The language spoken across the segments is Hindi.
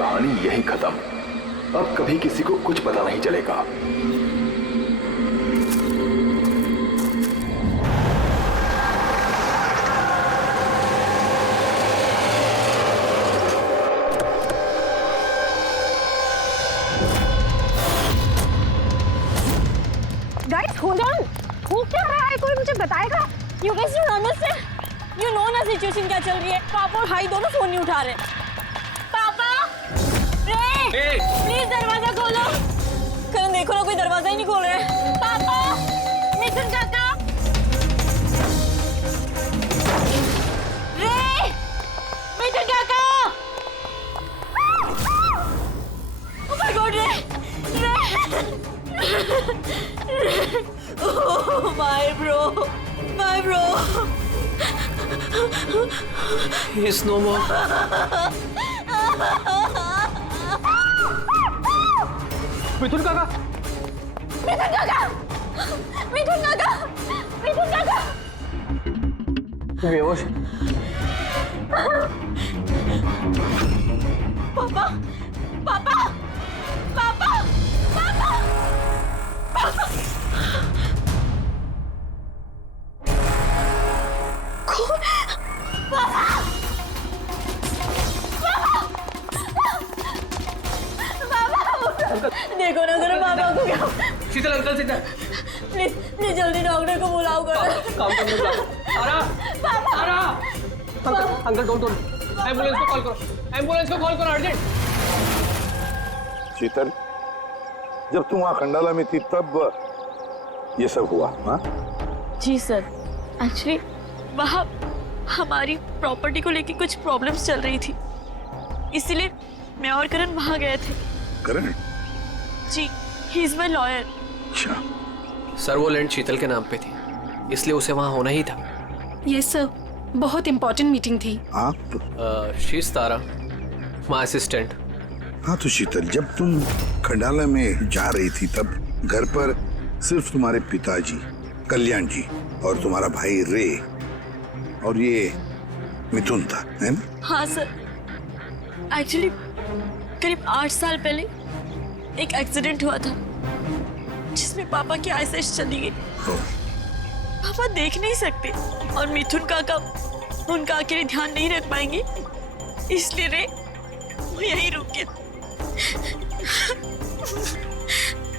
कहानी यहीं खत्म। अब कभी किसी को कुछ पता नहीं चलेगा। Hold on. हो क्या रहा है, कोई मुझे बताएगा? You guys don't understand. You know ना सिचुएशन क्या चल रही है। पापा और भाई दोनों फोन नहीं उठा रहे। पापा, रे, प्लीज दरवाजा खोलो। करण देखो ना, कोई दरवाजा ही नहीं खोल रहा है। पापा, मिथुन काका, रे, मिथुन काका। Oh my God, रे। Oh, my bro. He's no more. मिथुन काका। बेहोश। पापा। देखो ना जरा पापा को क्या। शीतल अंकल सीधा। प्लीज जल्दी डॉक्टर को बुलाओ करो। काम करने जा। आरा। Uncle don't. एम्बुलेंस को कॉल करो अर्जेंट। शीतल, जब तुम वहाँ खंडाला में थी तब ये सब हुआ? हाँ जी सर, एक्चुअली वहाँ हमारी प्रॉपर्टी को लेके कुछ प्रॉब्लम्स चल रही थी, इसीलिए मैं और करण वहाँ गए थे। करण? जी, ही इज माय लॉयर। अच्छा। सर वो लैंड शीतल के नाम पे थी, इसलिए उसे वहाँ होना ही था। यस सर, बहुत इंपॉर्टेंट मीटिंग थी। आप? She is Tara, my assistant. हाँ तो शीतल, जब तुम खंडाला में जा रही थी तब घर पर सिर्फ तुम्हारे पिताजी कल्याण जी और तुम्हारा भाई रे और ये मिथुन था, है ना? हाँ सर, एक्चुअली करीब 8 साल पहले एक एक्सीडेंट हुआ था जिसमें पापा की आईसाइट चली गई। पापा देख नहीं सकते और मिथुन काका उनका अकेले ध्यान नहीं रख पाएंगे, इसलिए रे वो यहीं रुक के।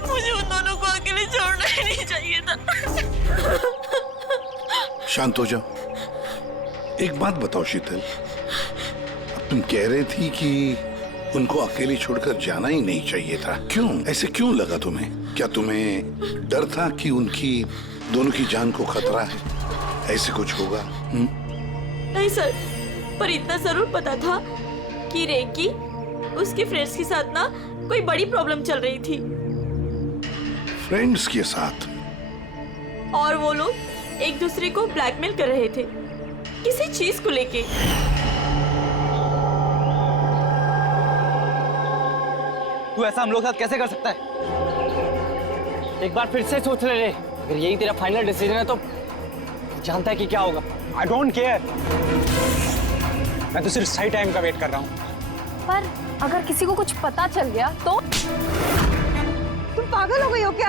मुझे उन दोनों को अकेले छोड़ना ही नहीं चाहिए था। शांत हो जाओ। एक बात बताओ शीतल, अब तुम कह रही थी कि उनको अकेले छोड़कर जाना ही नहीं चाहिए था, क्यों? ऐसे क्यों लगा तुम्हें? क्या तुम्हें डर था कि उनकी दोनों की जान को खतरा है, ऐसे कुछ होगा? नहीं सर, पर इतना जरूर पता था कि रे की उसके फ्रेंड्स के साथ ना कोई बड़ी प्रॉब्लम चल रही थी। फ्रेंड्स के साथ? और वो लोग एक दूसरे को ब्लैकमेल कर रहे थे किसी चीज को लेके। तू ऐसा हम लोग साथ कैसे कर सकता है? एक बार फिर से सोच ले रे, अगर यही तेरा फाइनल डिसीजन है तो जानता है कि क्या होगा। I don't care. मैं तो सिर्फ सही टाइम का वेट कर रहा हूँ। पर अगर किसी को कुछ पता चल गया तो? तुम पागल हो गई हो क्या?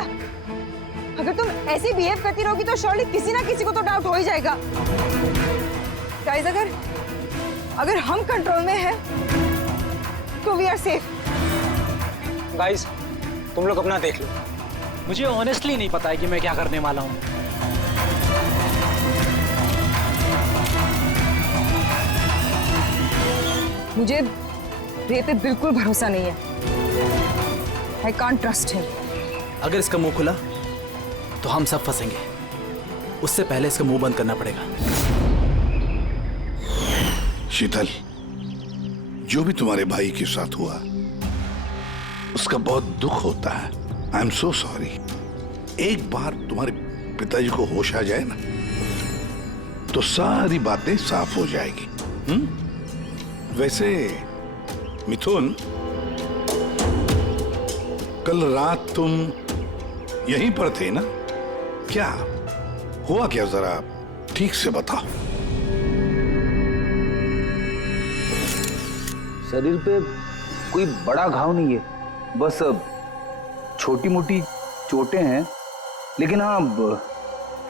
अगर तुम ऐसे बिहेव करती रहोगी तो श्योरली किसी ना किसी को तो डाउट हो ही जाएगा। गाइस, अगर हम कंट्रोल में हैं तो वी आर सेफ। गाइस, तुम लोग अपना देख लो। मुझे ऑनेस्टली नहीं पता है कि मैं क्या करने वाला हूँ। मुझे रे पे बिल्कुल भरोसा नहीं है। I can't trust him. अगर इसका मुंह खुला तो हम सब फंसेंगे। उससे पहले इसका मुंह बंद करना पड़ेगा। शीतल, जो भी तुम्हारे भाई के साथ हुआ उसका बहुत दुख होता है। I am so sorry. एक बार तुम्हारे पिताजी को होश आ जाए ना तो सारी बातें साफ हो जाएगी। वैसे मिथुन, कल रात तुम यहीं पर थे ना? क्या हुआ, क्या जरा ठीक से बताओ। शरीर पे कोई बड़ा घाव नहीं है, बस छोटी मोटी चोटें हैं, लेकिन हाँ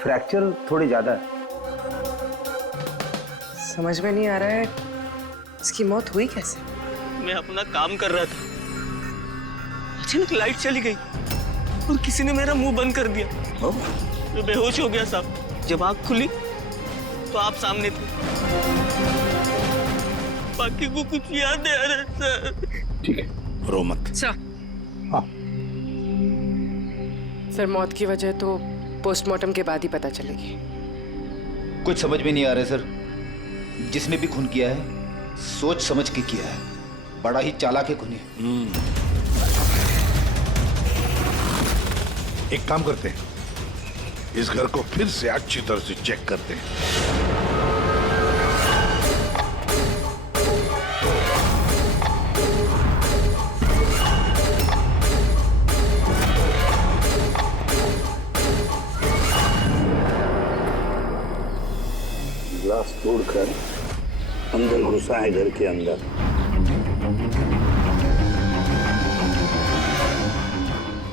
फ्रैक्चर थोड़े ज्यादा है। समझ में नहीं आ रहा है इसकी मौत हुई कैसे? मैं अपना काम कर रहा था, अचानक लाइट चली गई और किसी ने मेरा मुंह बंद कर दिया। मैं बेहोश हो गया साहब। जब आँख खुली तो आप सामने थे। बाकी को कुछ याद नहीं आ रहा सर। ठीक है, रो मत। सर, हाँ सर मौत की वजह तो पोस्टमार्टम के बाद ही पता चलेगी। कुछ समझ में नहीं आ रहा है सर। जिसने भी खून किया है सोच समझ के किया है, बड़ा ही चालाक है खूनी। एक काम करते हैं, इस घर को फिर से अच्छी तरह से चेक करते हैं। ग्लास तोड़कर अंदर घुसा है घर के अंदर।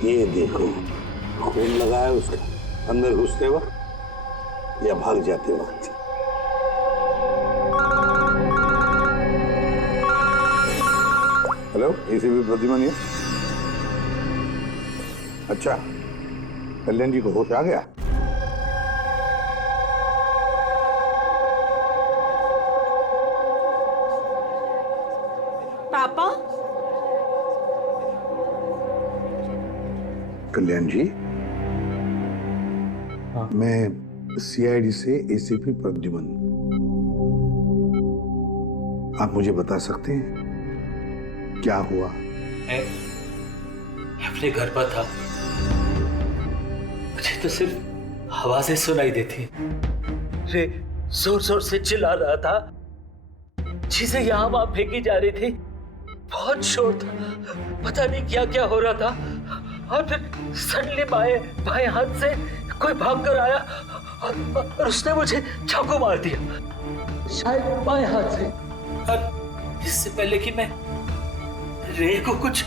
ये देखो, खून लगा है उसका अंदर घुसते वक्त या भाग जाते वक्त। हेलो, एसीपी प्रद्युमन है। अच्छा, कल्याण जी को होश आ गया? पापा? कल्याण जी, मैं सीआईडी से एसीपी प्रद्युमन। आप मुझे बता सकते हैं क्या हुआ? मैं अपने घर पर था, मुझे तो सिर्फ आवाजें सुनाई देती। रे जोर जोर से चिल्ला रहा था, चीजें यहाँ वहां फेंकी जा रही थी, बहुत शोर था, पता नहीं क्या क्या हो रहा था। और फिर सडनली बाएं हाथ से कोई भाग कर आया और उसने मुझे चाकू मार दिया, शायद बाएं हाथ से। और इससे पहले कि मैं रे को कुछ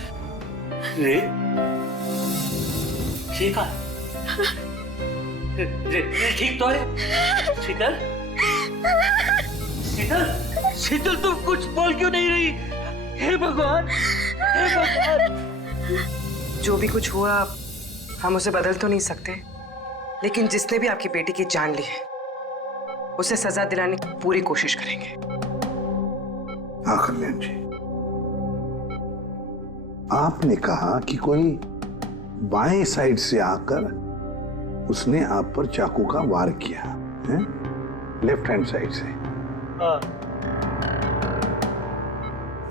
रे कहा? रे ठीक तो है? शीतल, शीतल, शीतल, तुम कुछ बोल क्यों नहीं रही? हे भगवान, हे भगवान। जो भी कुछ हुआ हम उसे बदल तो नहीं सकते, लेकिन जिसने भी आपकी बेटी की जान ली है उसे सजा दिलाने की पूरी कोशिश करेंगे। हाँ कल्याण जी, आपने कहा कि कोई बाएं साइड से आकर उसने आप पर चाकू का वार किया है, लेफ्ट हैंड साइड से। हाँ।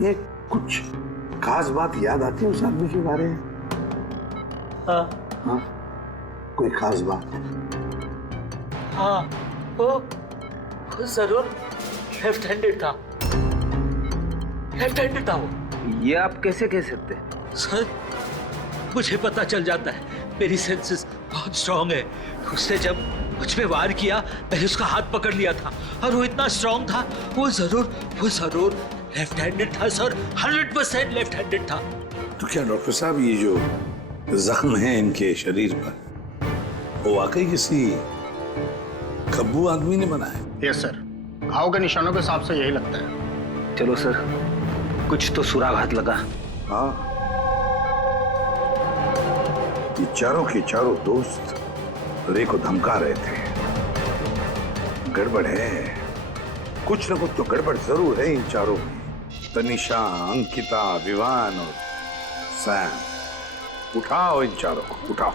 ये कुछ खास बात याद आती है उस आदमी के बारे में? हाँ। हाँ, कोई खास बात? हाँ, वो जरूर लेफ्ट हैंडेड था, लेफ्ट हैंडेड था वो। ये आप कैसे कह सकते हैं? सर, मुझे पता चल जाता है, मेरी सेंसेस बहुत स्ट्रांग है। उसने जब मुझ पे वार किया, मैंने उसका हाथ पकड़ लिया था और वो इतना स्ट्रांग था, वो जरूर लेफ्ट हैंडेड था सर, 100% लेफ्ट हैंडेड था। तो क्या डॉक्टर साहब, ये जो जख्म है इनके शरीर पर, वो वाकई किसी खब्बू आदमी ने बनाया? यस सर, घाव के निशानों के हिसाब से यही लगता है। चलो सर, कुछ तो सुराग हाथ लगा। हाँ, ये चारों के चारों दोस्त रे को धमका रहे थे। गड़बड़ है, कुछ न कुछ तो गड़बड़ जरूर है इन चारों में। तनिषा, अंकिता, विवान और सैम। उठाओ इन चारों को, उठाओ।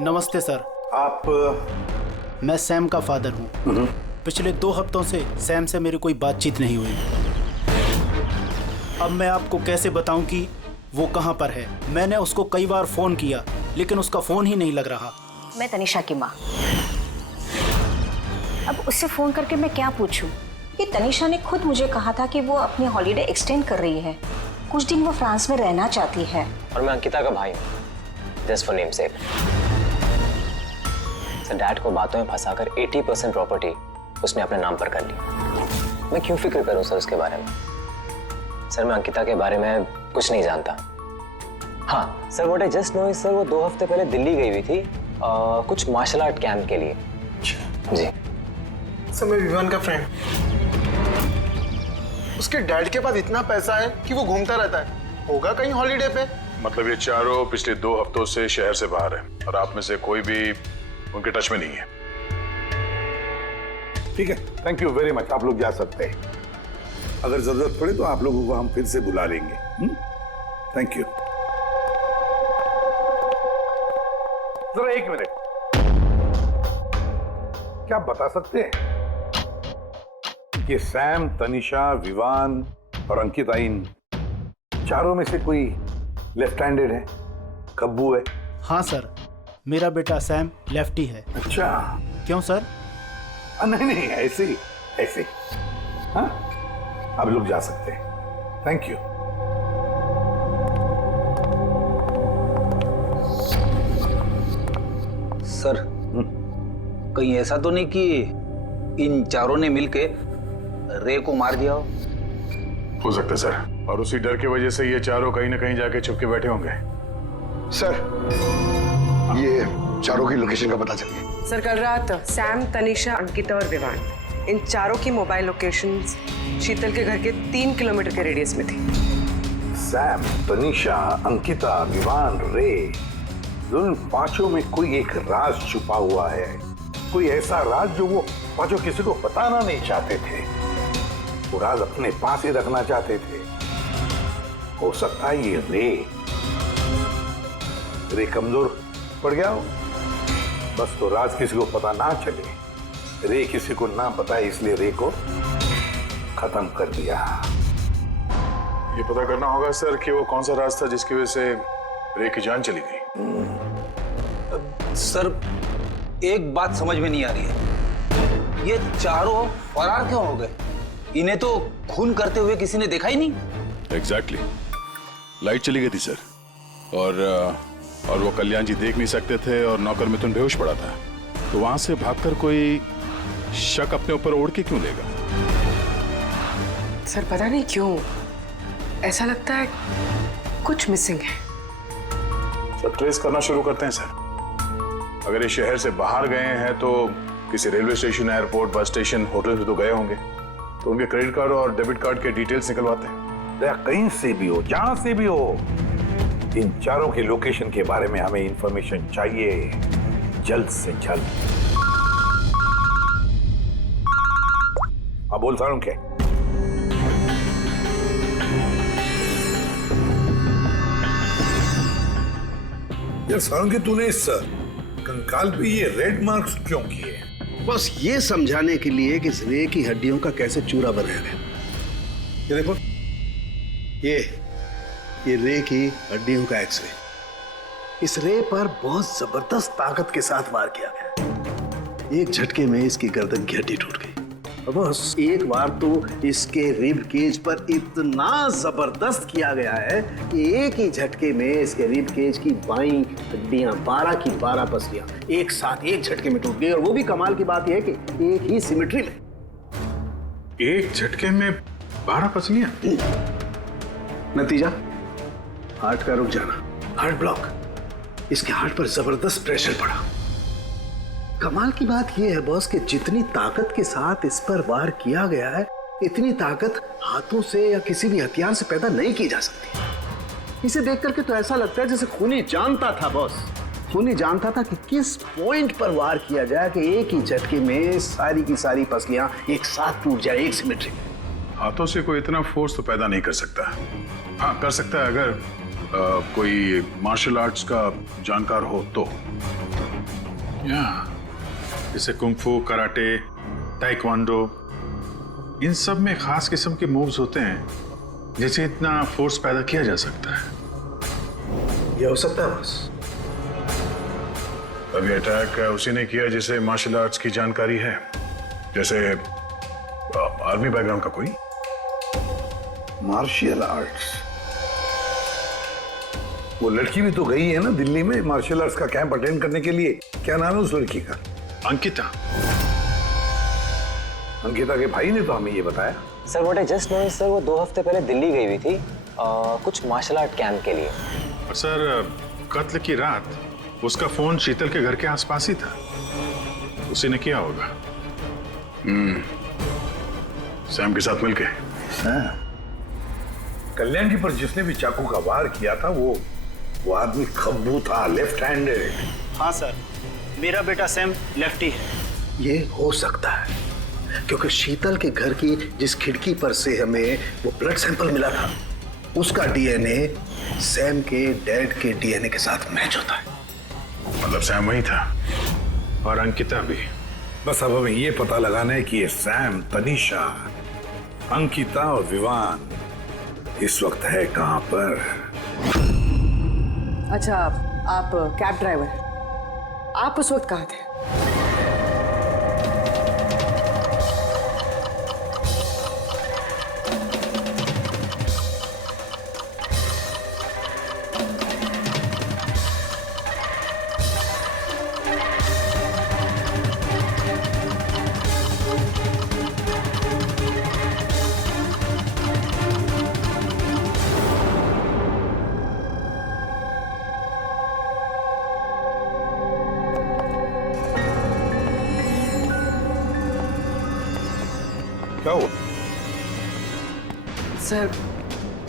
नमस्ते सर। आप? मैं सैम का फादर हूँ। पिछले 2 हफ्तों से सैम से मेरी कोई बातचीत नहीं हुई। अब मैं आपको कैसे बताऊं कि वो कहाँ पर है। मैंने उसको कई बार फोन किया लेकिन उसका फोन ही नहीं लग रहा। मैं तनिषा की माँ। अब उससे फोन करके मैं क्या पूछूं? कि तनिषा ने खुद मुझे कहा था कि वो अपनी हॉलीडे एक्सटेंड कर रही है, कुछ दिन वो फ्रांस में रहना चाहती है। और मैं अंकिता का भाई हूँ, just for name sec. Sir dad को बातों में फंसाकर 80% प्रॉपर्टी उसने अपने नाम पर कर ली। मैं क्यों फिक्र करूं सर उसके बारे में? सर मैं अंकिता के बारे में कुछ नहीं जानता। हाँ sir, what I just know is sir वो 2 हफ्ते पहले दिल्ली गई हुई थी कुछ मार्शल आर्ट कैंप के लिए। जी सर मैं विवान का फ्रेंड। उसके डैड के पास इतना पैसा है कि वो घूमता रहता है। होगा कहीं हॉलीडे पे। मतलब ये चारों पिछले 2 हफ्तों से शहर से बाहर है और आप में से कोई भी उनके टच में नहीं है। ठीक है, थैंक यू वेरी मच। आप लोग जा सकते हैं। अगर जरूरत पड़े तो आप लोगों को हम फिर से बुला लेंगे। Thank you. जरा 1 मिनट, क्या आप बता सकते हैं कि सैम, तनिषा, विवान और अंकिता इन चारों में से कोई लेफ्ट हैंडेड है? कब्बू है? हाँ सर, मेरा बेटा सैम लेफ्टी है। अच्छा, क्यों सर? नहीं नहीं, ऐसे ही ऐसे ही। हाँ, आप लोग जा सकते हैं। Thank you. सर कहीं ऐसा तो नहीं कि इन चारों ने मिलके रे को मार दिया हो सकता है सर, और उसी डर की वजह से ये चारों कहीं ना कहीं जाके छुप के बैठे होंगे। सर ये चारों की लोकेशन का पता चल गया। सर कल रात सैम, तनिषा, अंकिता और विवान इन चारों की मोबाइल लोकेशंस शीतल के घर के 3 किलोमीटर के रेडियस में थी। सैम, तनिषा, अंकिता, विवान, रे, उन पांचों में कोई एक राज छुपा हुआ है। कोई ऐसा राज जो वो पांचों किसी को बताना नहीं चाहते थे। वो राज अपने पास ही रखना चाहते थे। हो सकता है ये रे कमजोर पड़ गया हो, बस तो राज किसी को पता ना चले। रे किसी को ना पता है, इसलिए रे को खत्म कर दिया। ये पता करना होगा सर कि वो कौन सा राज था जिसकी वजह से रे की जान चली गई। सर एक बात समझ में नहीं आ रही है, ये चारों फरार क्यों हो गए? इन्हें तो खून करते हुए किसी ने देखा ही नहीं। एग्जैक्टली, लाइट चली गई थी सर, और वो कल्याण जी देख नहीं सकते थे और नौकर मिथुन बेहोश पड़ा था, तो वहां से भागकर कोई शक अपने ऊपर ओढ़ के क्यों लेगा? सर पता नहीं क्यों ऐसा लगता है कुछ मिसिंग है। सब ट्रेस करना शुरू करते हैं सर। अगर ये शहर से बाहर गए हैं तो किसी railway station, airport, bus station, hotel से तो गए होंगे, तो उनके क्रेडिट कार्ड और डेबिट कार्ड के डिटेल्स निकलवाते हैं। कहीं से भी हो, जहां से भी हो, इन चारों के लोकेशन के बारे में हमें इंफॉर्मेशन चाहिए, जल्द से जल्द। हाँ बोल सारुण के। यार सारुण के, तूने इस कंकाल पे ये रेड मार्क्स क्यों किए? बस ये समझाने के लिए कि इस रे की हड्डियों का कैसे चूरा बनाया गया। ये देखो, ये रे की हड्डियों का एक्सरे। इस रे पर बहुत जबरदस्त ताकत के साथ वार किया गया। एक झटके में इसकी गर्दन की हड्डी टूट गई। बस एक बार तो इसके रिब केज पर इतना जबरदस्त किया गया है कि एक ही झटके में इसके रिब केज की बाईं हड्डियां 12 की 12 पसलियां एक साथ एक झटके में टूट गई। और वो भी कमाल की बात यह है कि एक ही सिमेट्री में। एक झटके में 12 पसलियां? नतीजा हार्ट का रुक जाना, हार्ट ब्लॉक। इसके हार्ट पर जबरदस्त प्रेशर पड़ा। कमाल की बात यह है बॉस कि जितनी ताकत के साथ इस पर वार किया गया है, इतनी ताकत हाथों से या किसी भी हथियार से पैदा नहीं की जा सकती। इसे देख करके तो ऐसा लगता है जैसे खूनी जानता था बॉस, खूनी जानता था कि किस पॉइंट पर वार किया जाए कि एक ही झटके में सारी की सारी पसलियां एक साथ टूट जाए, एक सिमेट्री। हाथों से कोई इतना फोर्स तो पैदा नहीं कर सकता। हाँ कर सकता है अगर कोई मार्शल आर्ट्स का जानकार हो तो। जैसे कुंग-फू, कराटे, ताइक्वांडो, इन सब में खास किस्म के मूव्स होते हैं जिससे इतना फोर्स पैदा किया जा सकता है। ये हो सकता है बस। अभी अटैक उसी ने किया जिसे मार्शल आर्ट्स की जानकारी है, जैसे आर्मी बैकग्राउंड का कोई। मार्शल आर्ट्स, वो लड़की भी तो गई है ना दिल्ली में मार्शल आर्ट्स का कैंप अटेंड करने के लिए। क्या नाम है उस लड़की का? अंकिता? अंकिता के भाई ने तो हमें ये बताया। Sir what I just know sir, वो 2 हफ्ते पहले दिल्ली गई हुई थी कुछ मार्शल आर्ट कैंप के लिए। और सर कत्ल की रात उसका फोन शीतल के घर के आसपास ही था, उसी ने किया होगा। सैम के साथ मिलके। कल्याण जी पर जिसने भी चाकू का वार किया था वो आदमी खब्बू था, लेफ्ट हैंडेड। हाँ सर, मेरा बेटा सैम लेफ्टी है। ये हो सकता है क्योंकि शीतल के घर की जिस खिड़की पर से हमें वो ब्लड सैंपल मिला था उसका डीएनए सैम के डैड के डीएनए के साथ मैच होता है। मतलब सैम वही था और अंकिता भी। बस अब हमें ये पता लगाना है कि ये सैम, तनीषा, अंकिता और विवान इस वक्त है कहां पर। अच्छा, आप कैब ड्राइवर, आप उस वक्त कहाँ थे? क्या हुआ? सर,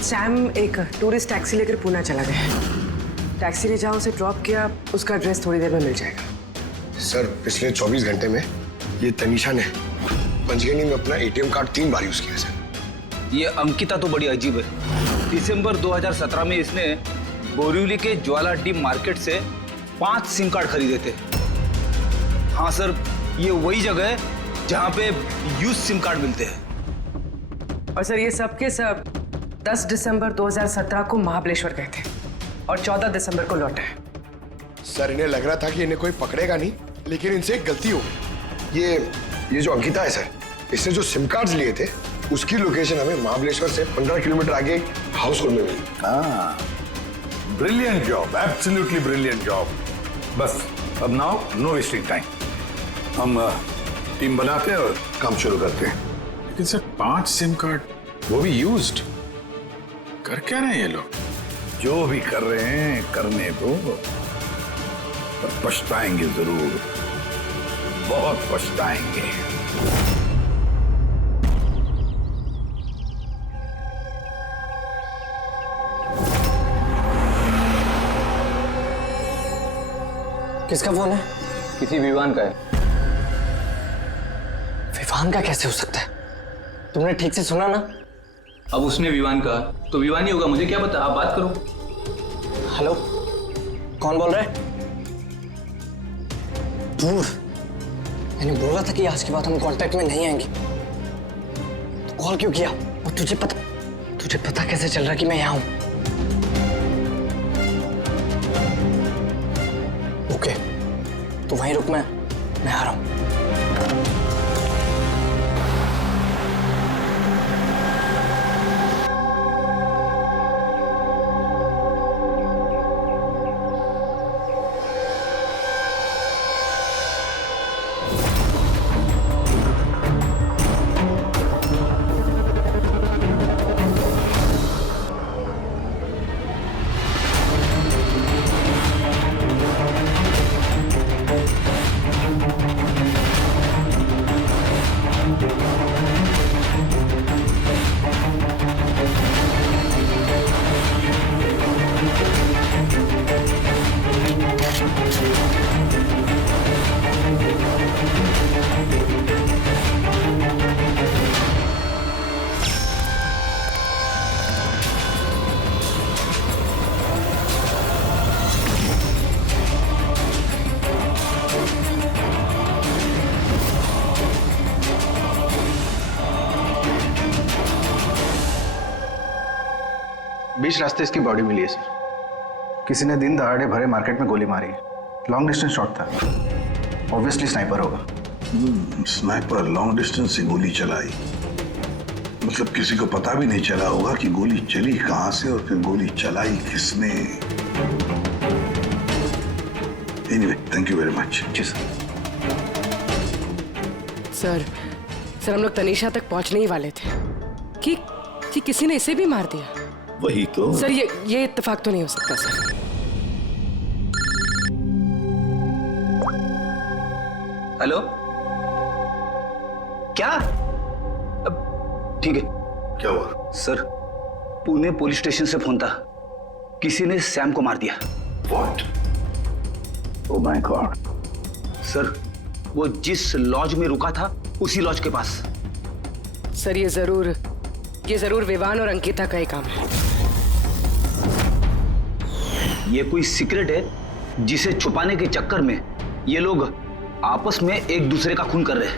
सैम एक टूरिस्ट टैक्सी लेकर पूना चला गया है। टैक्सी ने जहाँ उसे ड्रॉप किया उसका एड्रेस थोड़ी देर में मिल जाएगा। सर पिछले 24 घंटे में ये तनीषा ने पंचगनी में अपना एटीएम कार्ड 3 बार यूज किया सर। ये अंकिता तो बड़ी अजीब है। दिसंबर 2017 में इसने बोरिवली के ज्वाला डी मार्केट से 5 सिम कार्ड खरीदे थे। हाँ सर, ये वही जगह है जहाँ पे यूज सिम कार्ड मिलते हैं। और सर ये सब के सब 10 दिसंबर 2017 को महाबलेश्वर गए थे और 14 दिसंबर को लौटे। सर इन्हें लग रहा था कि इन्हें कोई पकड़ेगा नहीं, लेकिन इनसे एक गलती हो गई। ये जो अंकिता है सर, इसने जो सिम कार्ड्स लिए थे उसकी लोकेशन हमें महाबलेश्वर से 15 किलोमीटर आगे हाउस होल्ड में मिली। हाँ, brilliant job, absolutely brilliant job. बस अब नाउ नो वेस्टिंग टाइम, हम टीम बनाते हैं और काम शुरू करते हैं। लेकिन सर 5 सिम कार्ड, वो भी यूज्ड, कर क्या रहे हैं ये लोग? जो भी कर रहे हैं करने दो, पर पछताएंगे जरूर, बहुत पछताएंगे। किसका फोन है? किसी विवान का है। विवान का कैसे हो सकता है? तुमने ठीक से सुना ना? अब उसने विवान कहा तो विवान ही होगा, मुझे क्या पता, आप बात करो। हेलो, कौन बोल रहा है? दूर, मैंने बोला था कि आज के बाद हम कांटेक्ट में नहीं आएंगे, तो कॉल क्यों किया? और तुझे पता कैसे चल रहा कि मैं यहाँ हूं? ओके, तो वहीं रुक, मैं आ रहा हूं। बीच रास्ते इसकी बॉडी मिली है सर। किसी ने दिन दहाड़े भरे मार्केट में गोली मारी है। लॉन्ग डिस्टेंस शॉट था, ऑब्वियसली स्नाइपर होगा। स्नाइपर लॉन्ग डिस्टेंस से गोली चलाई, मतलब किसी को पता भी नहीं चला होगा कि गोली चली कहां से और फिर गोली चलाई किसने। Anyway, thank you very much. जी सर। सर हम लोग तनीषा तक पहुंचने ही वाले थे कि किसी ने इसे भी मार दिया। वही तो सर ये इत्तेफाक तो नहीं हो सकता सर। हेलो, क्या? ठीक है। क्या हुआ? सर, पुणे पुलिस स्टेशन से फोन था, किसी ने सैम को मार दिया। What? Oh my God. Sir, वो जिस लॉज में रुका था उसी लॉज के पास। सर ये जरूर विवान और अंकिता का ही काम है। ये कोई सीक्रेट है जिसे छुपाने के चक्कर में ये लोग आपस में एक दूसरे का खून कर रहे हैं।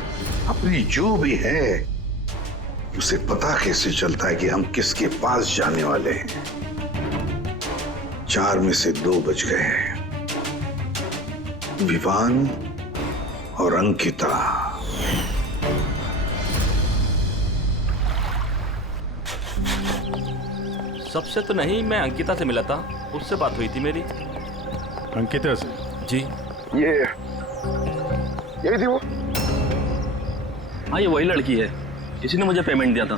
अपनी जो भी है उसे पता कैसे चलता है कि हम किसके पास जाने वाले हैं? 4 में से 2 बज गए हैं, विवान और अंकिता। सबसे तो नहीं, मैं अंकिता से मिला था, उससे बात हुई थी मेरी। अंकिता से? जी। यही थी वो? हाँ, ये वही लड़की है, इसी ने मुझे पेमेंट दिया था,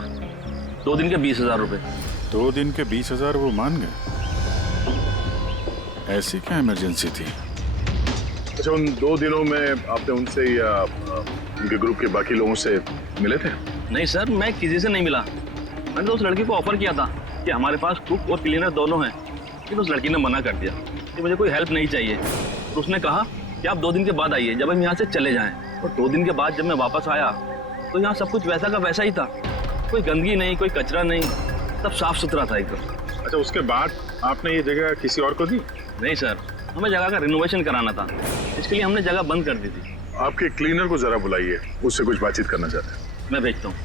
2 दिन के 20,000 रुपए। 2 दिन के 20,000 वो मान गए? ऐसी क्या इमरजेंसी थी? अच्छा, उन 2 दिनों में आपने उनसे या उनके ग्रुप के बाकी लोगों से मिले थे? नहीं सर, मैं किसी से नहीं मिला। मैंने तो उस लड़की को ऑफर किया था कि हमारे पास कुक और क्लीनर दोनों हैं, लेकिन उस लड़की ने मना कर दिया कि मुझे कोई हेल्प नहीं चाहिए। तो उसने कहा कि आप 2 दिन के बाद आइए, जब हम यहाँ से चले जाएं। और 2 दिन के बाद जब मैं वापस आया तो यहाँ सब कुछ वैसा का वैसा ही था, कोई गंदगी नहीं, कोई कचरा नहीं, सब साफ सुथरा था एकदम। अच्छा, उसके बाद आपने ये जगह किसी और को दी? नहीं सर, हमें जगह का रिनोवेशन कराना था, इसके लिए हमने जगह बंद कर दी थी। आपके क्लीनर को जरा बुलाइए, उससे कुछ बातचीत करना चाहते हैं। मैं भेजता हूँ।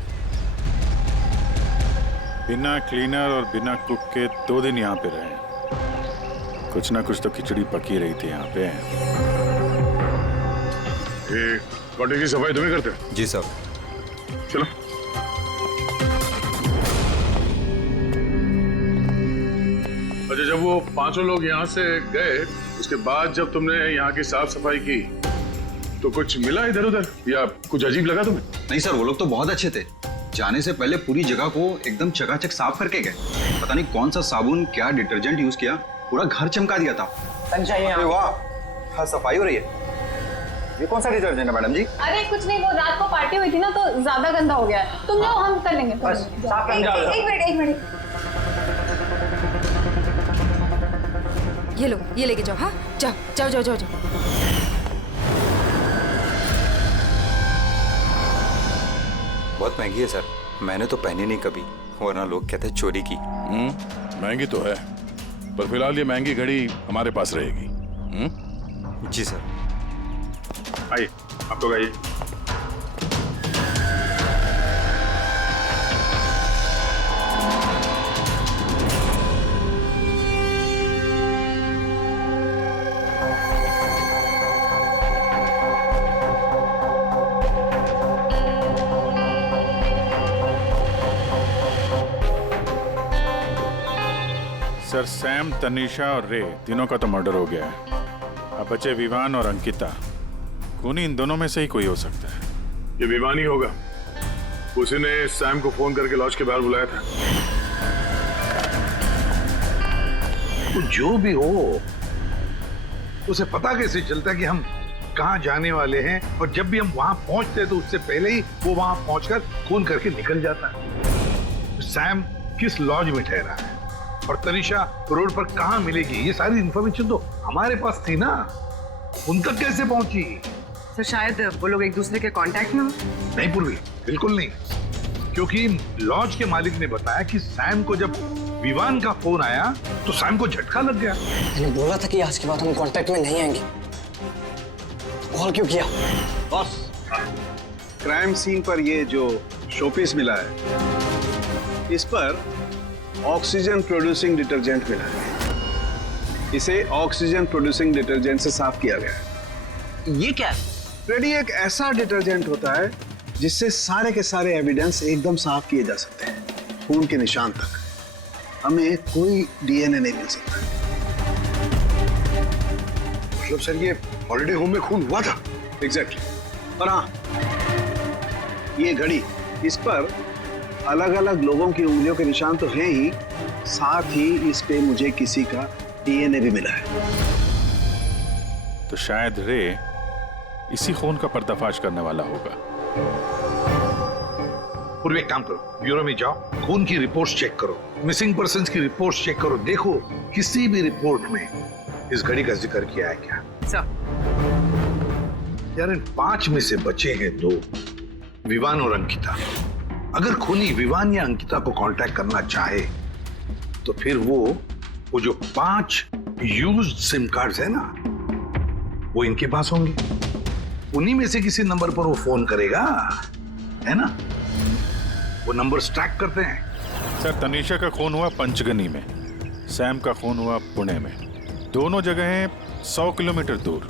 बिना क्लीनर और बिना कुक के 2 दिन यहाँ पे रहे, कुछ ना कुछ तो खिचड़ी पकी रही थी यहाँ पे। ये कॉटेज की सफाई तुम्हें करते हो? जी सर। चलो। अच्छा, जब वो 5 लोग यहाँ से गए, उसके बाद जब तुमने यहाँ की साफ सफाई की तो कुछ मिला इधर उधर या कुछ अजीब लगा तुम्हें? नहीं सर, वो लोग तो बहुत अच्छे थे, जाने से पहले पूरी जगह को एकदम चकाचक साफ करके गए। पता नहीं कौन सा साबुन, क्या डिटर्जेंट यूज किया, पूरा घर चमका दिया था। वाह, हाँ सफाई हो रही है। ये कौन सा डिटर्जेंट है मैडम जी? अरे कुछ नहीं, वो रात को पार्टी हुई थी ना तो ज्यादा गंदा हो गया है। तुम जाओ, हम कर लेंगे। बस साफ करने जाओ। एक मिनट। ये लो, ये लेके जाओ। हाँ जाओ। बहुत महंगी है सर, मैंने तो पहनी नहीं कभी, वरना लोग कहते हैं चोरी की। महंगी तो है, पर फिलहाल ये महंगी घड़ी हमारे पास रहेगी। जी सर। आइए, आप लोग आइए। सर, सैम, तनीषा और रे तीनों का तो मर्डर हो गया है। अब बचे विवान और अंकिता। खूनी इन दोनों में से ही कोई हो सकता है। ये विवान ही होगा, उसी ने सैम को फोन करके लॉज के बाहर बुलाया था। तो जो भी हो, उसे पता कैसे चलता कि हम कहाँ जाने वाले हैं, और जब भी हम वहां पहुंचते तो उससे पहले ही वो वहां पहुंचकर फोन करके निकल जाता है। सैम किस लॉज में ठहरा है और तनीषा रोड पर कहाँ मिलेगी, ये सारी इंफॉर्मेशन तो हमारे पास थी ना, उन तक कैसे पहुंची? सर शायद वो लोग एक दूसरे के कांटेक्ट में हो। नहीं पूर्वी, बिल्कुल नहीं, क्योंकि लॉज के मालिक ने बताया कि सैम को जब विवान का फोन आया तो सैम को झटका लग गया। मैंने बोला था कि आज के बाद हम कांटेक्ट में नहीं आएंगे, कॉल क्यों किया? बॉस, क्राइम सीन पर ये जो शोपीस मिला है, इस पर ऑक्सीजन प्रोड्यूसिंग डिटर्जेंट मिला है। इसे ऑक्सीजन प्रोड्यूसिंग डिटर्जेंट से साफ किया गया है। ये क्या है? रेडी एक ऐसा डिटर्जेंट होता है जिससे सारे के सारे एविडेंस एकदम साफ किए जा सकते हैं, खून के निशान तक। हमें कोई डीएनए नहीं मिल सकता। मतलब सर, ये हॉलिडे होम में खून हुआ था? एग्जैक्टली। और हाँ, ये घड़ी, इस पर अलग अलग लोगों की उंगलियों के निशान तो हैं ही, साथ ही इस पे मुझे किसी का डीएनए भी मिला है। तो शायद रे इसी खून का पर्दाफाश करने वाला होगा। पूर्व एक काम करो, ब्यूरो में जाओ, खून की रिपोर्ट्स चेक करो, मिसिंग पर्सन्स की रिपोर्ट्स चेक करो, देखो किसी भी रिपोर्ट में इस घड़ी का जिक्र किया है क्या। यार इन 5 में से बचे हैं 2, विवान और अंकिता। अगर खूनी विवान या अंकिता को कांटेक्ट करना चाहे तो फिर वो जो 5 यूज्ड सिम कार्ड्स है ना, वो इनके पास होंगे। उन्हीं में से किसी नंबर पर वो फोन करेगा, है ना? वो नंबर ट्रैक करते हैं। सर, तनीषा का खून हुआ पंचगनी में, सैम का खून हुआ पुणे में। दोनों जगहें 100 किलोमीटर दूर,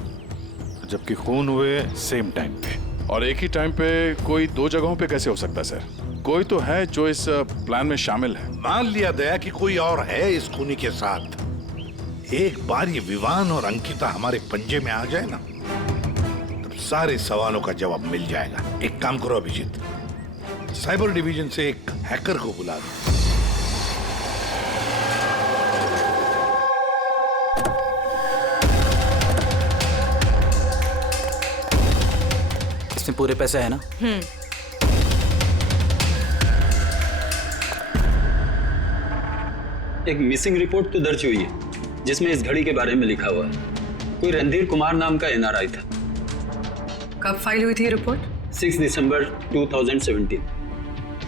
जबकि खून हुए सेम टाइम पे। और एक ही टाइम पे कोई 2 जगहों पे कैसे हो सकता है सर? कोई तो है जो इस प्लान में शामिल है। मान लिया दया कि कोई और है इस खूनी के साथ। एक बार ये विवान और अंकिता हमारे पंजे में आ जाए ना, तब सारे सवालों का जवाब मिल जाएगा। एक काम करो अभिजीत, साइबर डिवीजन से एक हैकर को बुला दो। इसमें पूरे पैसे है ना? एक मिसिंग रिपोर्ट तो दर्ज हुई है जिसमें इस घड़ी के बारे में लिखा हुआ है। कोई रणधीर कुमार नाम का एनआरआई था। कब फाइल हुई थी ये रिपोर्ट? 6 दिसंबर 2017।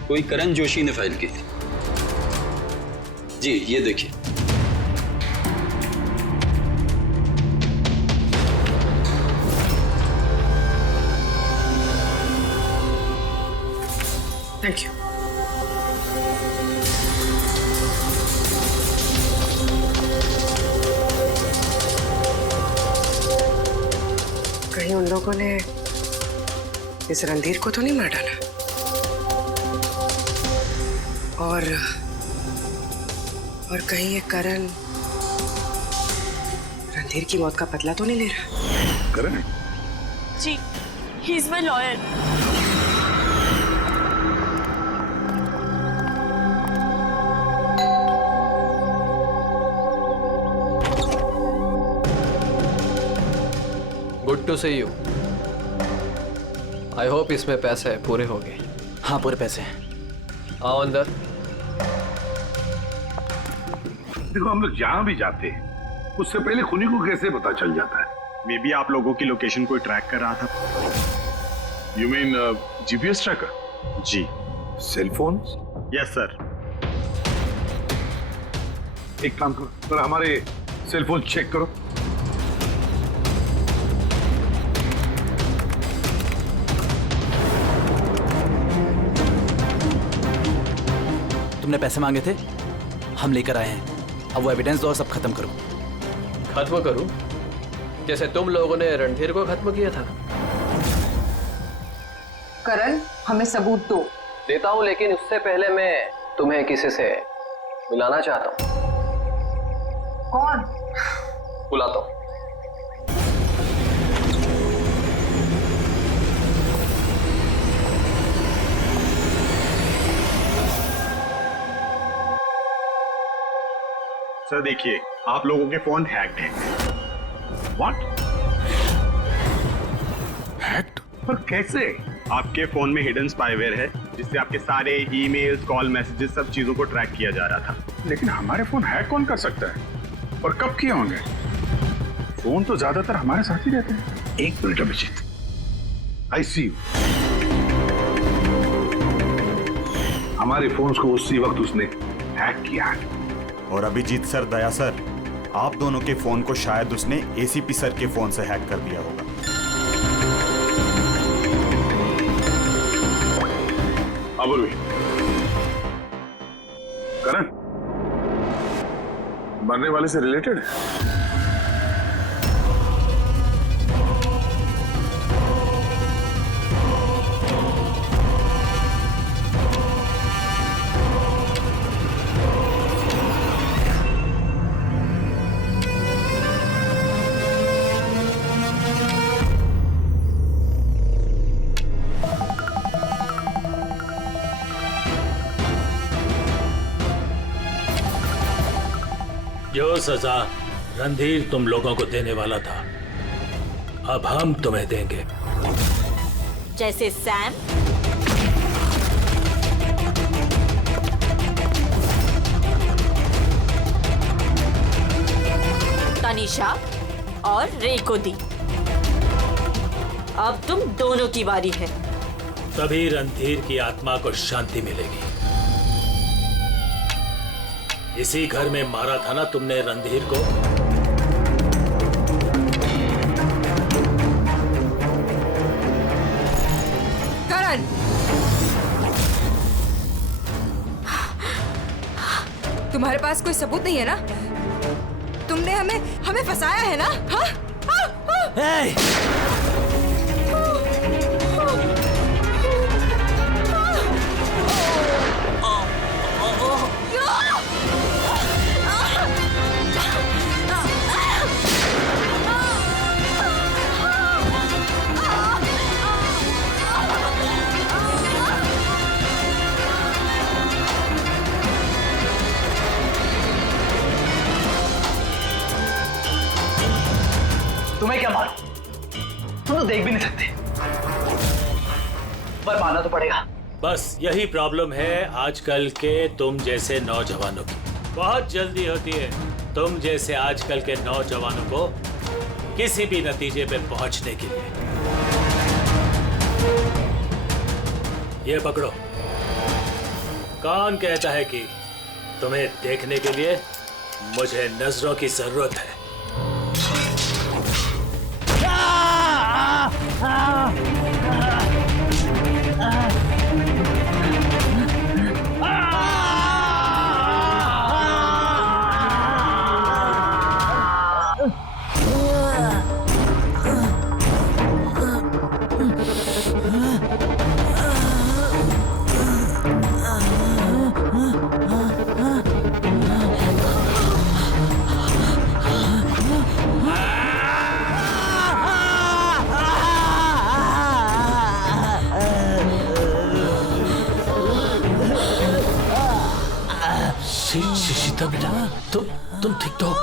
कोई करण जोशी ने फाइल की थी। जी ये देखिए। Thank you. कहीं उन लोगों ने इस रणधीर को तो नहीं मार डाला? और कहीं ये करण रणधीर की मौत का बदला तो नहीं ले रहा? करण? जी, he is my lawyer. Good to see you. I hope इसमें पैसे पूरे हो गए। हाँ, पूरे पैसे हैं। आओ अंदर। देखो, हम लोग जहां भी जाते हैं उससे पहले खूनी को कैसे पता चल जाता है? मे बी आप लोगों की लोकेशन कोई ट्रैक कर रहा था। You mean GPS tracker? जी। Cell phone? Yes sir. एक काम करो, तो हमारे सेल फोन चेक करो। तुमने पैसे मांगे थे, हम लेकर आए हैं। अब वो एविडेंस दो और सब खत्म करो। खत्म करूं? जैसे तुम लोगों ने रणधीर को खत्म किया था। करण, हमें सबूत दो। देता हूं, लेकिन उससे पहले मैं तुम्हें किसी से मिलाना चाहता हूं। कौन? बुलाता हूं। सर देखिए, आप लोगों के फोन हैक्ड हैं। व्हाट? हैक्ड? पर कैसे? आपके फोन में हिडन स्पाईवेयर है जिससे आपके सारे ईमेल्स, कॉल, मैसेजेस, सब चीजों को ट्रैक किया जा रहा था। लेकिन हमारे फोन हैक कौन कर सकता है और कब किए होंगे? फोन तो ज्यादातर हमारे साथ ही रहते हैं। एक minute Abhijit, I see you. हमारे फोन्स को उसी वक्त उसने हैक किया है। और अभिजीत सर, दया सर, आप दोनों के फोन को शायद उसने एसीपी सर के फोन से हैक कर दिया होगा। अबुल करण मरने वाले से रिलेटेड है? जो सजा रणधीर तुम लोगों को देने वाला था, अब हम तुम्हें देंगे। जैसे सैम, तनिषा और रे को दी। अब तुम दोनों की बारी है। तभी रणधीर की आत्मा को शांति मिलेगी। इसी घर में मारा था ना तुमने रणधीर को? करण, तुम्हारे पास कोई सबूत नहीं है ना? तुमने हमें फंसाया है ना? हाँ? तुम्हें क्या मालूम? तुम तो देख भी नहीं सकते, पर मानना तो पड़ेगा। बस यही प्रॉब्लम है आजकल के तुम जैसे नौजवानों की। बहुत जल्दी होती है तुम जैसे आजकल के नौजवानों को किसी भी नतीजे पे पहुंचने के लिए। ये पकड़ो। कौन कहता है कि तुम्हें देखने के लिए मुझे नजरों की जरूरत है? सीता बेटा, तुम ठीक तो?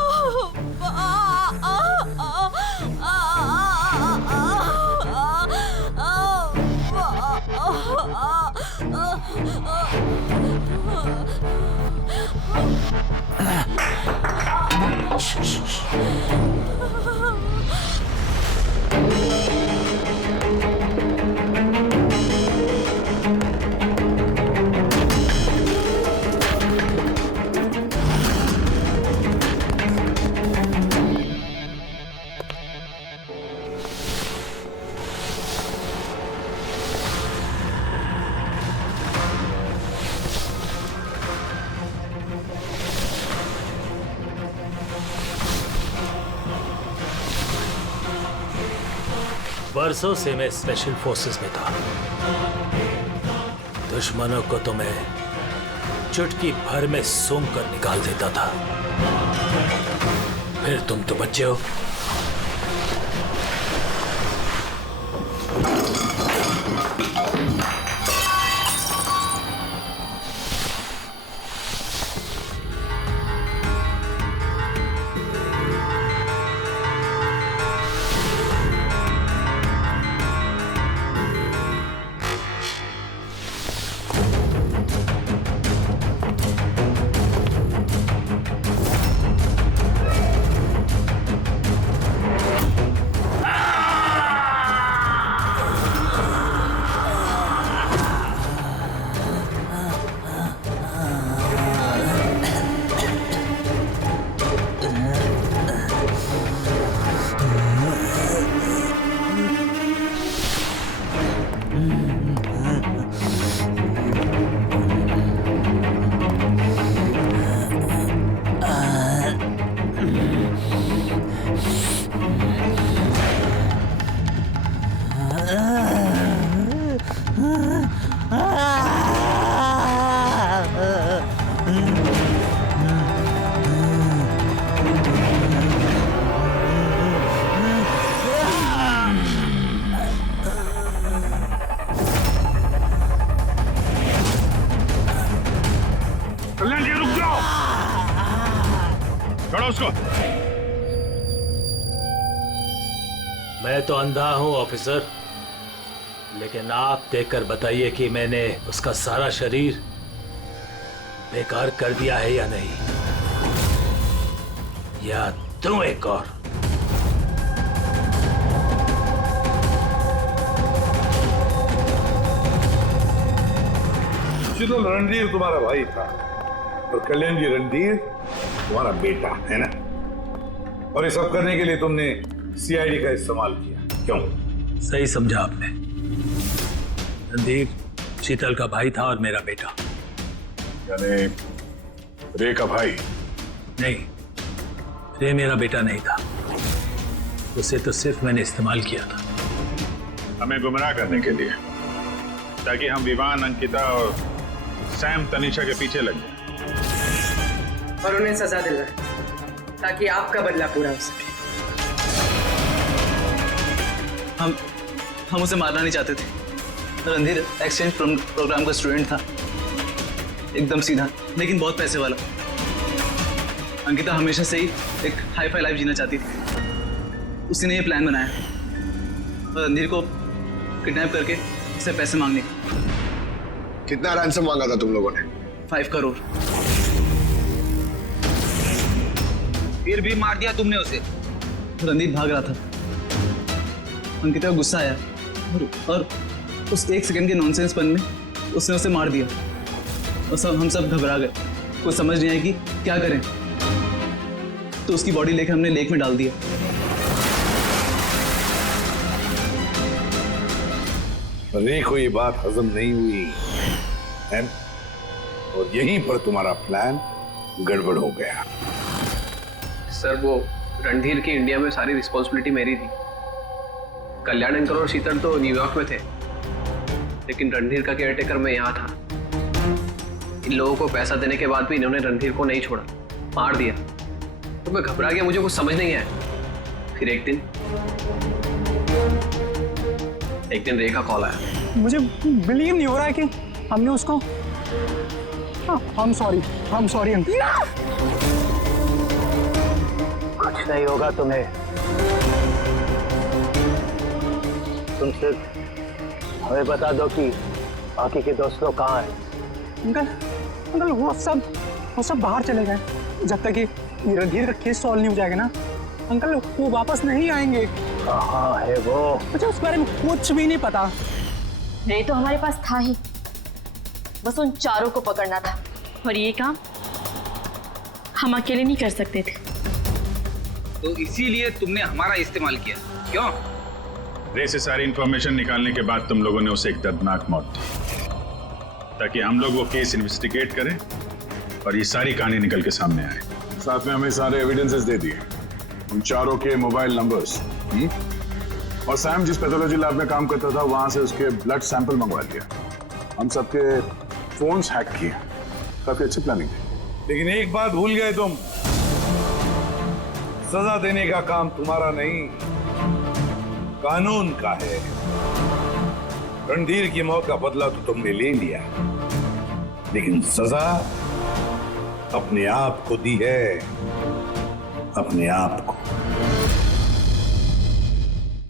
बरसों से मैं स्पेशल फोर्सेस में था। दुश्मनों को तो मैं चुटकी भर में सूंघ कर निकाल देता था। फिर तुम तो बच्चे हो। मैं तो अंधा हूं ऑफिसर, लेकिन आप देखकर बताइए कि मैंने उसका सारा शरीर बेकार कर दिया है या नहीं, या दूं एक और? शीतल, रणधीर तुम्हारा भाई था और कल्याण जी रणधीर तुम्हारा बेटा है ना? और ये सब करने के लिए तुमने सीआईडी का इस्तेमाल किया, क्यों? सही समझा आपने। रणधीर शीतल का भाई था और मेरा बेटा। यानी रे का भाई? नहीं, रे मेरा बेटा नहीं था, उसे तो सिर्फ मैंने इस्तेमाल किया था। हमें गुमराह करने के लिए, ताकि हम विवान, अंकिता और सैम तनीषा के पीछे लग जाए और उन्हें सजा दिलवाए, ताकि आपका बदला पूरा हो सके। हम उसे मारना नहीं चाहते थे। रणधीर एक्सचेंज प्रोग्राम का स्टूडेंट था, एकदम सीधा, लेकिन बहुत पैसे वाला। अंकिता हमेशा से ही एक हाई फाई लाइफ जीना चाहती थी। उसी ने ये प्लान बनाया और रणधीर को किडनैप करके उससे पैसे मांगने। कितना रैंसम मांगा था तुम लोगों ने? 5 करोड़। फिर भी मार दिया तुमने उसे? रणधीर भाग रहा था, अंकिता को गुस्सा आया और उस 1 सेकंड के नॉनसेंसपन में उसने उसे मार दिया। और हम सब घबरा गए, कुछ समझ नहीं आई कि क्या करें। तो उसकी बॉडी लेकर हमने लेक में डाल दिया। रे को ये बात हजम नहीं हुई है? और यहीं पर तुम्हारा प्लान गड़बड़ हो गया। सर, वो रणधीर की इंडिया में सारी रिस्पॉन्सिबिलिटी मेरी थी। कल्याण अंकल और शीतल तो न्यूयॉर्क में थे, लेकिन रणधीर का केयरटेकर मैं यहाँ था। इन लोगों को पैसा देने के बाद भी इन्होंने रणधीर को नहीं छोड़ा, मार दिया। तो मैं घबरा गया, मुझे कुछ समझ नहीं आया। फिर एक दिन रे का कॉल आया। मुझे बिलीव नहीं हो रहा है कि हमने उसको। I'm sorry uncle. कुछ नहीं होगा तुम्हें, तुम सिर्फ हमें बता दो कि बाकी के दोस्त लोग कहाँ हैं। अंकल वो सब बाहर चले गए जब तक कि रणधीर का केस सॉल्व नहीं हो जाएगा ना। अंकल वो वापस नहीं आएंगे। कहाँ है वो? मुझे उस बारे में कुछ भी नहीं पता। रे तो हमारे पास था ही, बस उन चारों को पकड़ना था, और ये काम हम अकेले नहीं कर सकते थे। तो इसीलिए तुमने हमारा इस्तेमाल किया, क्यों? रे से सारी इंफॉर्मेशन निकालने के बाद तुम लोगों ने उसे एक दर्दनाक मौत दी, ताकि हम लोग वो केस इन्वेस्टिगेट करें और ये सारी कहानी निकल के सामने आए। साथ में हमें सारे एविडेंसेस दे दिए, उन चारों के मोबाइल नंबर्स, और सैम जिस पैथोलॉजी लैब में काम करता था वहां से उसके ब्लड सैंपल मंगवा लिया। हम सबके फोन्स हैक किए। काफी अच्छी प्लानिंग थी। लेकिन एक बात भूल गए तुम, सजा देने का काम तुम्हारा नहीं, कानून का है। रणधीर की मौत का बदला तो तुमने ले लिया, लेकिन सजा अपने आप को दी है, अपने आप को।